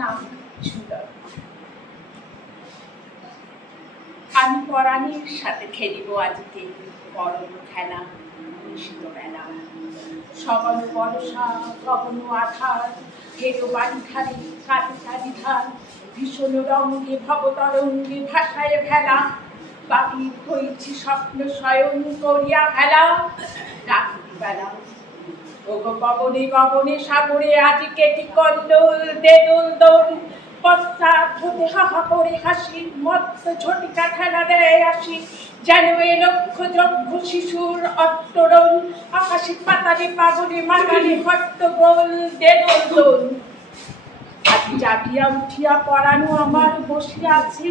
নাম ঝুলন। আমি পরাণীর সাথে খেলিব আজকে পরম খেলা নিশিত বেলা। সগন বর্ষা গগন আধার, হেরো বাড়ি ধারে কাটে চারিধার। ভীষণ রঙ্গে ভবতরঙ্গে ভাষায় ভেলা, বাতিল হইছি স্বপ্ন শয়ন করিয়া ভেলা। রাত্রি বেলা ওগো গগনে গগনে সাগরে আজি কেটি কল্লোল দেদোল দোল। পশ্চাৎ হতে হাহা করে হাসি মত্ত ঝটিকা ঠেলা দেয় আসি। যেন এ লক্ষ যজ্ঞ শিশুর অট্টরোল, আকাশে পাতালে পাগলে মাতালে হট্টগোল দেদোল দোল। আজি জাগিয়া উঠিয়া পরানো আমার বসিয়া আছে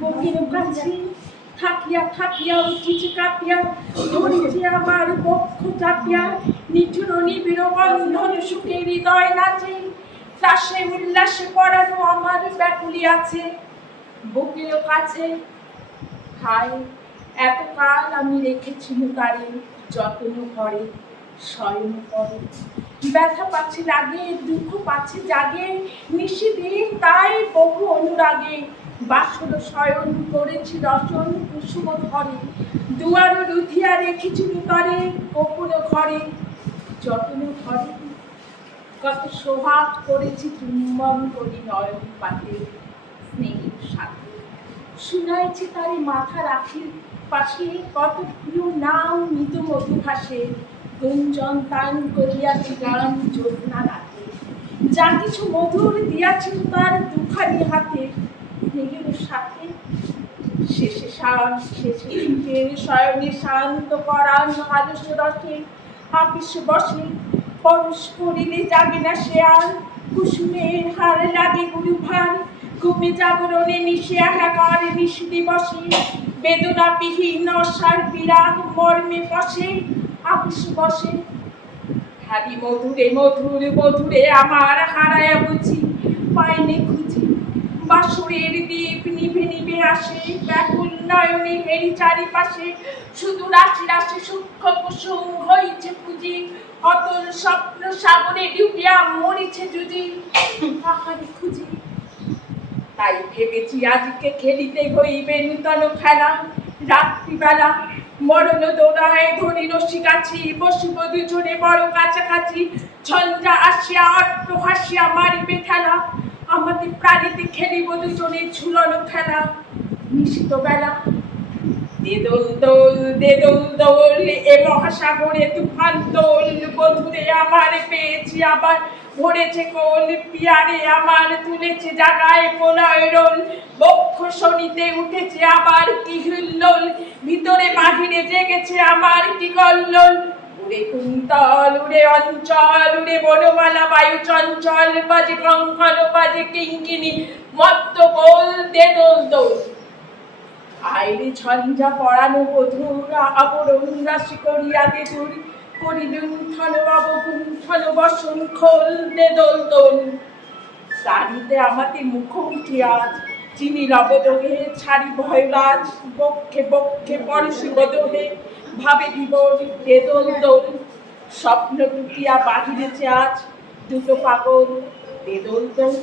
বকির কাছে। থাকিয়া থাকিয়া উঠিছে কাঁপিয়া, ধরিছে আমার বক্ষ চাপিয়া। নিঠুর নিবিড় বন্ধন সুখে হৃদয় নাচে, তাসে উল্লাসে পরানো আমার ব্যাকুলি আছে বুকের কাছে। হায় এতকাল আমি রেখেছি তারে যত্ন করে শয়ন করে। ব্যথা পাচ্ছে লাগে দুঃখ পাচ্ছে জাগে, নিশিদিন তাই বহু অনুরাগে। বাসর শয়ন করেছি রসন কুসুম ধরে, দুয়ার রুধিয়া রেখেছি করে গোপন ঘরে যত্ন ঘরে। কত সোহাগ করেছি চুম্বন করি নয়ন পাতে স্নেহের সাথে। শুনাইছি তারে মাথা রাখির পাশে, কত প্রিয় নাম মৃদু মধু ভাসে। গুঞ্জন তান করিয়াছি গান জ্যোৎস্না রাতে, যা কিছু মধুর দিয়াছিল তার দুখানি হাতে স্নেহের সাথে। শেষে শেষে শয়নে শান্ত পরাণ আলস রসে আপিস বসে। পরশ করিলে যাবে না সে আর, কুসুমের হার লাগে গুরু ভার। ঘুমে জাগরণে নিশে একাকার নিশি দিবসে, বেদনা বিহীন অসার বিরাগ মর্মে বসে আপিস বসে। ভাবি মধুরে মধুর মধুরে আমার হারায়া বুঝি পাইনে খুঁজি। বাসুরের দ্বীপ নিভে নিভে আসে ব্যাকুল নয়নে হেরি চারিপাশে। শুধু রাশি রাশি সূক্ষ্ম কুসুম হইছে পুঁজি, অতল স্বপ্ন সাগরে ডুবিয়া মরিছে জুজি আহারে খুঁজি। তাই ভেবেছি আজকে খেলিতে হইবে নূতন খেলা। রাত্রিবেলা মরণ দোড়ায় ধরি রশি গাছি, বসিব দুজনে বড় কাছাকাছি। ঝঞ্ঝা আসিয়া অট্ট হাসিয়া মারিবে ঠেলা, আমাদের প্রাণীতে খেলিব দুজনে ঝুলনো খেলা নিশিত বেলা। দেদোল দোল দেদোল দোল এ মহাসাগরে তুফান দোল। বধুরে আমার পেয়েছি আবার ভরেছে কোল, পিয়ারে আমার তুলেছে জাগায় প্রলয় রোল। বক্ষ শনিতে উঠেছে আবার কি হিল্লোল, ভিতরে বাহিরে জেগেছে আমার কি কল্লোল। উড়ে কুন্তল উড়ে অঞ্চল উড়ে বনমালা বায়ু চঞ্চল, বাজে কঙ্কণ বাজে কিঙ্কিনি মত্ত বোল দেদোল দোল। আইরে ঝঞ্ঝা পড়ানো বধুর আবরণ রাশি করিয়া দেদুর। করি লুণ্ঠন অবগুণ্ঠন বসন খোল দেদোল দোল। তারিতে আমাতে মুখোমুখি আজ চিনি লবদোহে ছাড়ি ভয় লাজ। বক্ষে বক্ষে পরশি বদোহে ভাবে দিব দেদোল দোল। স্বপ্ন টুকিয়া বাহিরেছে আজ দুটো পাগল দেদোল দোল।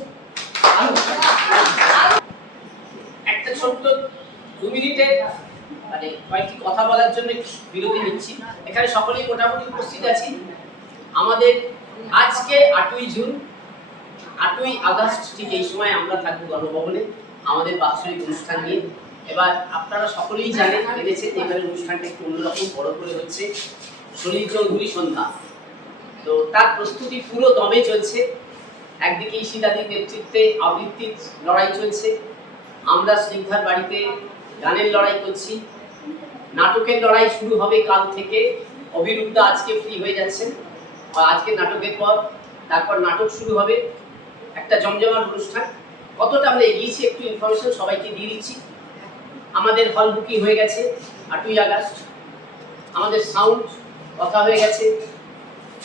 একটা ছোট্ট 2 মিনিটে মানে কয়েকটি কথা বলার জন্য বিরতি নিচ্ছি। এখানে সকলেই মোটামুটি উপস্থিত আছি। আমাদের আজকে 8ই জুন, 8ই আগস্ট ঠিক এই সময় আমরা থাকবো গণভবনে আমাদের বাৎসরিক অনুষ্ঠান নিয়ে। এবার আপনারা সকলেই জানেন জেনেছেন এবারে অনুষ্ঠানটা একটু অন্যরকম বড় করে হচ্ছে, সলিল চৌধুরী সন্ধ্যা। তো তার প্রস্তুতি পুরো দমে চলছে। একদিকে ঈশিতাদির নেতৃত্বে আবৃত্তির লড়াই চলছে, আমরা স্নিগ্ধার বাড়িতে গানের লড়াই করছি, নাটকের লড়াই শুরু হবে কাল থেকে। অভিরুদ্ধা আজকে ফ্রি হয়ে যাচ্ছেন, আজকে নাটকের পর তারপর নাটক শুরু হবে, একটা জমজমাট অনুষ্ঠান। কতটা আমরা এগিয়েছি একটু ইনফরমেশন সবাইকে দিয়ে দিচ্ছি। আমাদের হল বুকিং হয়ে গেছে 8ই আগস্ট, আমাদের সাউন্ড কথা হয়ে গেছে,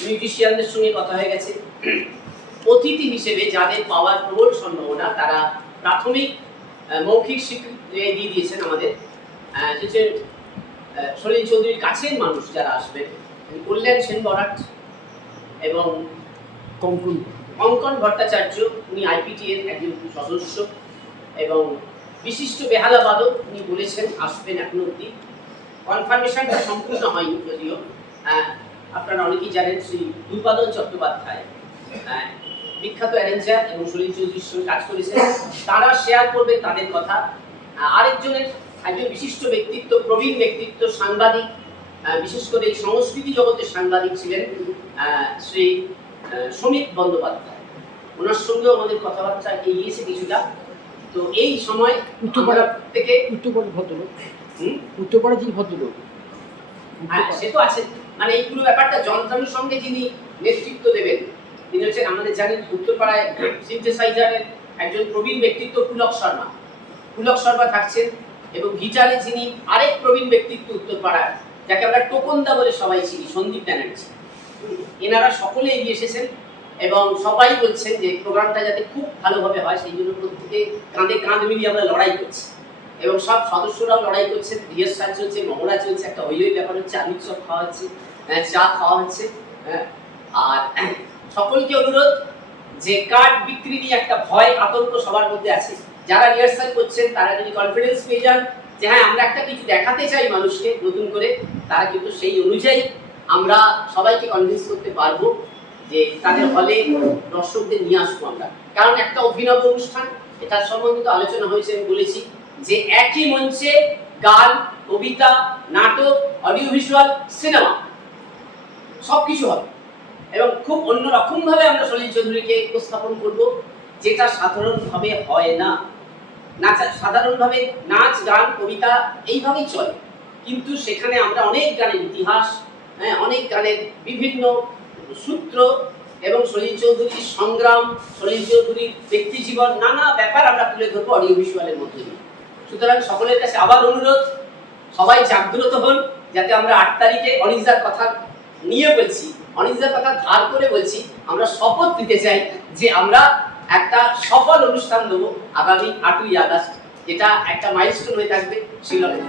মিউজিশিয়ানদের সঙ্গে কথা হয়ে গেছে। অতিথি হিসেবে যাদের পাওয়ার প্রবল সম্ভাবনা তারা প্রাথমিক মৌখিক স্বীকৃতি দিয়ে দিয়েছেন আমাদের। যে সলিল চৌধুরীর কাছের মানুষ যারা আসবেন, কল্যাণ সেন বরাট এবং কঙ্কন ভট্টাচার্য, উনি আইপিটি এর একজন সদস্য এবং বিশিষ্ট বেহালা বাদক। উনি বলেছেন আসবেন, এখনো অব্দি কনফার্মেশনটা সম্পূর্ণ হয়নি যদিও। আপনারা অনেকেই জানেন শ্রী দুর্বাদন চট্টোপাধ্যায় বিখ্যাত অ্যারেঞ্জার এবং সলিল চৌধুরীর সঙ্গে কাজ করেছেন, তারা শেয়ার করবে তাদের কথা। একজন বিশিষ্ট ব্যক্তিত্ব, প্রবীণ ব্যক্তিত্ব, সাংবাদিক, বিশেষ করে এই সংস্কৃতি জগতের সাংবাদিক ছিলেন শ্রী সমীপ বন্দ্যোপাধ্যায়। ওনার সঙ্গেও আমাদের কথাবার্তা এগিয়েছে কিছুটা। তো এই সময় উত্তরপাড়া থেকে উত্তরপাড়া যিনি ভদ্রলোক, হ্যাঁ সে তো আছে, মানে এই পুরো ব্যাপারটা যন্ত্রাংশের সঙ্গে যিনি নেতৃত্ব দেবেন তিনি হচ্ছেন আমাদের জানেন উত্তরপাড়ায় সিনথেসাইজারের একজন প্রবীণ ব্যক্তিত্ব পুলক শর্মা। পুলক শর্মা থাকছেন এবং গিটারে যিনি আরেক প্রবীণ ব্যক্তিত্ব উত্তরপাড়ায়, যাকে আমরা টোকনদা বলে সবাই চিনি, সন্দীপ ব্যানার্জি। এনারা সকলে এগিয়ে এসেছেন এবং সবাই বলছেন যে প্রোগ্রামটা যাতে খুব ভালোভাবে হয় সেই জন্য প্রত্যেকে কাঁধে কাঁধ মিলিয়ে আমরা লড়াই করছি এবং সব সদস্যরাও লড়াই করছেন। রিহার্সাল চলছে, মহড়া চলছে, একটা হইহই ব্যাপার হচ্ছে, আলুর চপ খাওয়া হচ্ছে, চা খাওয়া হচ্ছে। আর সকলকে অনুরোধ যে কার্ড বিক্রি নিয়ে একটা ভয় আতঙ্ক সবার মধ্যে আছে। যারা রিহার্সাল করছেন তারা যদি কনফিডেন্স পেয়ে যান যে হ্যাঁ আমরা একটা কিছু দেখাতে চাই মানুষকে নতুন করে, তারা কিন্তু সেই অনুযায়ী আমরা সবাইকে কনভিন্স করতে পারবো যে তাদের হলে দর্শকদের নিয়ে আসবো আমরা। কারণ একটা অভিনব অনুষ্ঠান, এটার সম্বন্ধিত আলোচনা হয়েছে, আমি বলেছি যে একই মঞ্চে গান, কবিতা, নাটক, অডিও ভিজুয়াল, সিনেমা সবকিছু হবে এবং খুব অন্যরকম ভাবে আমরা সলিল চৌধুরীকে উপস্থাপন করব, যেটা সাধারণভাবে হয় না। সাধারণভাবে নাচ, গান, কবিতা এইভাবেই চলে, কিন্তু সেখানে আমরা অনেক গানের ইতিহাস, অনেক গানের বিভিন্ন সূত্র এবং সলিল চৌধুরীর সংগ্রাম, সলিল চৌধুরীর ব্যক্তি জীবন, নানা ব্যাপার আমরা তুলে ধরবো অডিও ভিজুয়ালের মধ্যে দিয়ে। সুতরাং সকলের কাছে আবার অনুরোধ, সবাই জাগ্রত হন, যাতে আমরা 8 তারিখে অনিকদার কথা নিয়ে বলছি, অনিকদার কথা ধার করে বলছি, আমরা শপথ নিতে চাই যে আমরা একটা সফল অনুষ্ঠান দেবো আগামী 8ই আগস্ট, যেটা একটা মাইলস্টোন হয়ে থাকবে শিলংয়ে।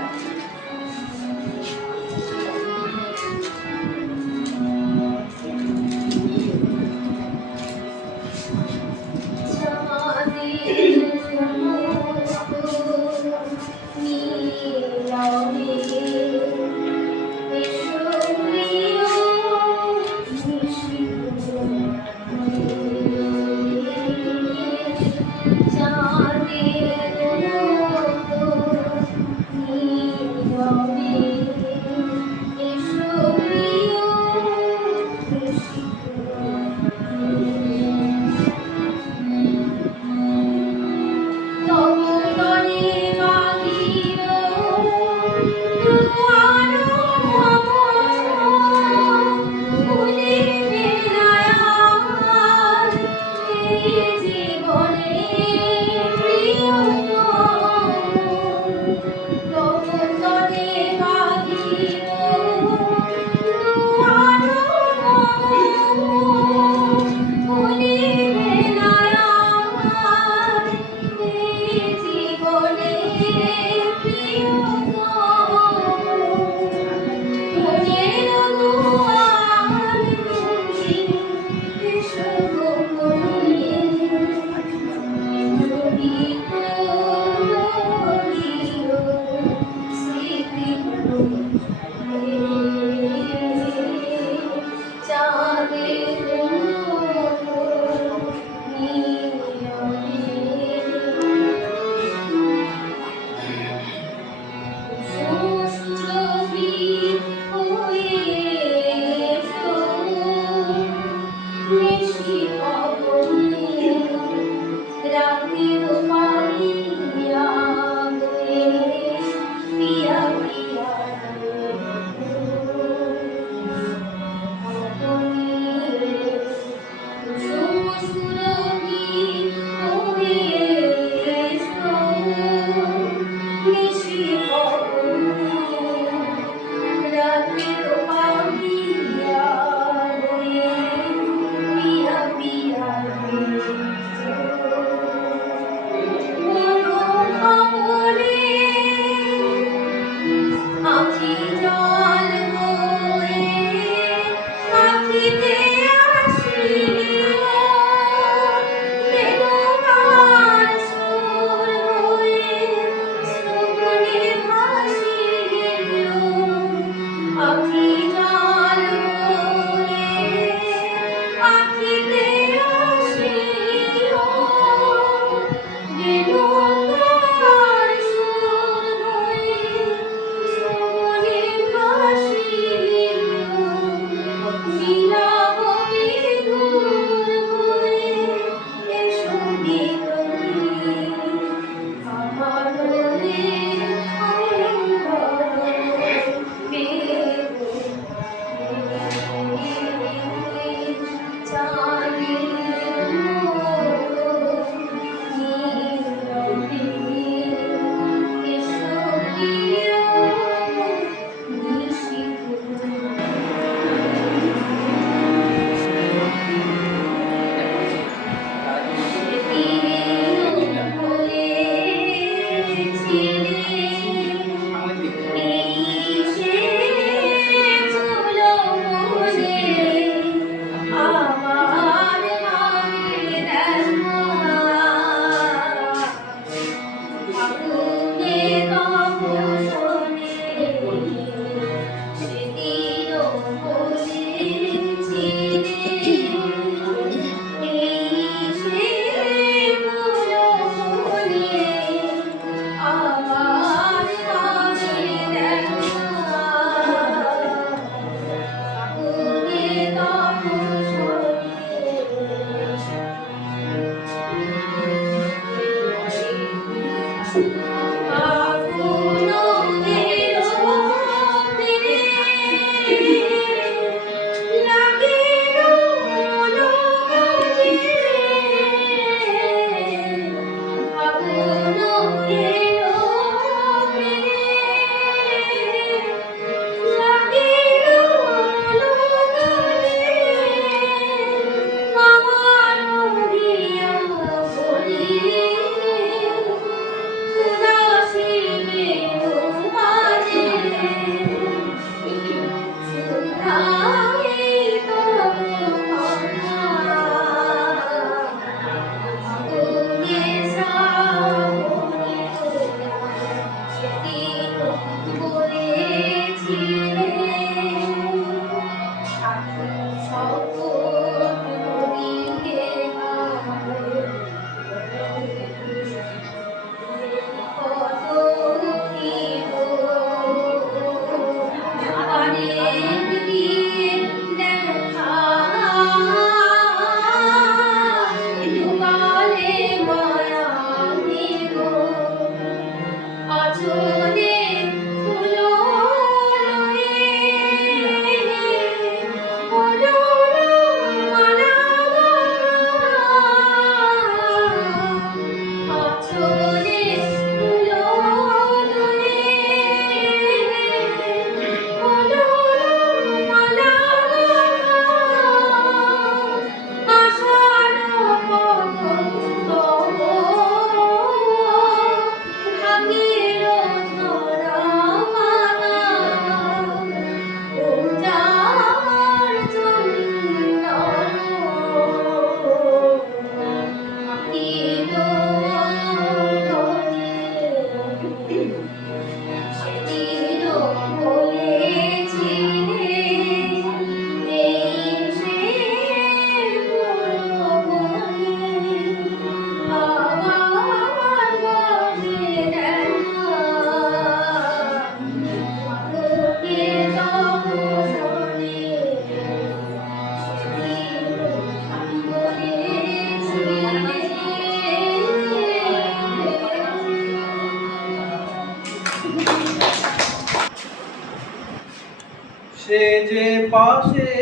পাশে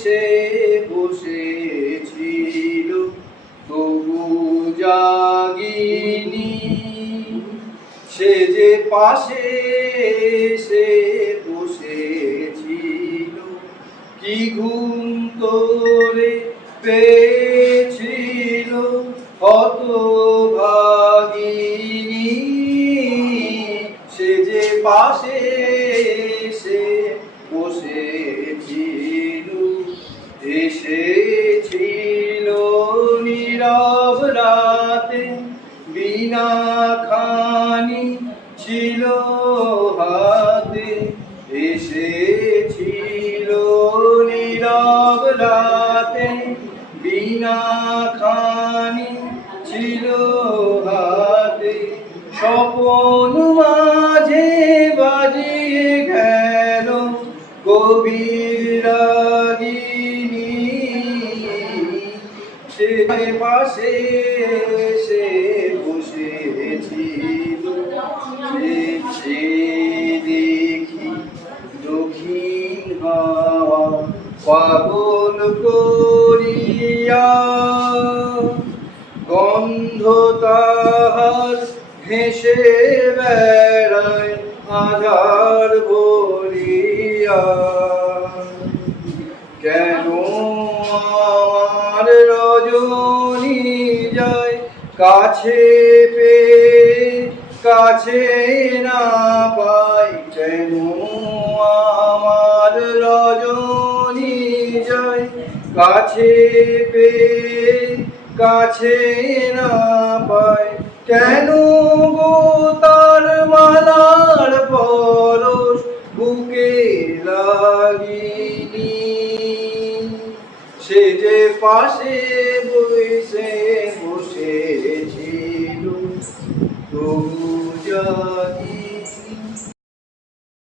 সে বসেছিল তবু জাগিনি, সে যে পাশে সে বসেছিল কি ঘুম তোরে পেয়েছিল হতভাগিনী, সে যে পাশে সে বসেছিল, এসেছিল নীরব রাতে বিনা খানি ছিল হাতে, এসেছিল নীরব রাতে বিনা খানি ছিল হাতে, স্বপন মাঝে বাজিয়ে গেল গভীর রাগিনী, সে পাশে সে বসেছিল, সে দেখি দক্ষিণ হাওয়া পাগল করিয়া, গন্ধ তাহার ভেসে বেড়ায় আধার ভরিয়া, কেন আমার রজনী যায় কাছে পেয়ে কাছে না পাই, কেন আমার রজনী যায় কাছে পেয়ে কাছে না পাই, কেন গো তার মালার পরশ বুকে লাগিনি, সে যে পাশে বসে বসেছিল তবু জাগিনি।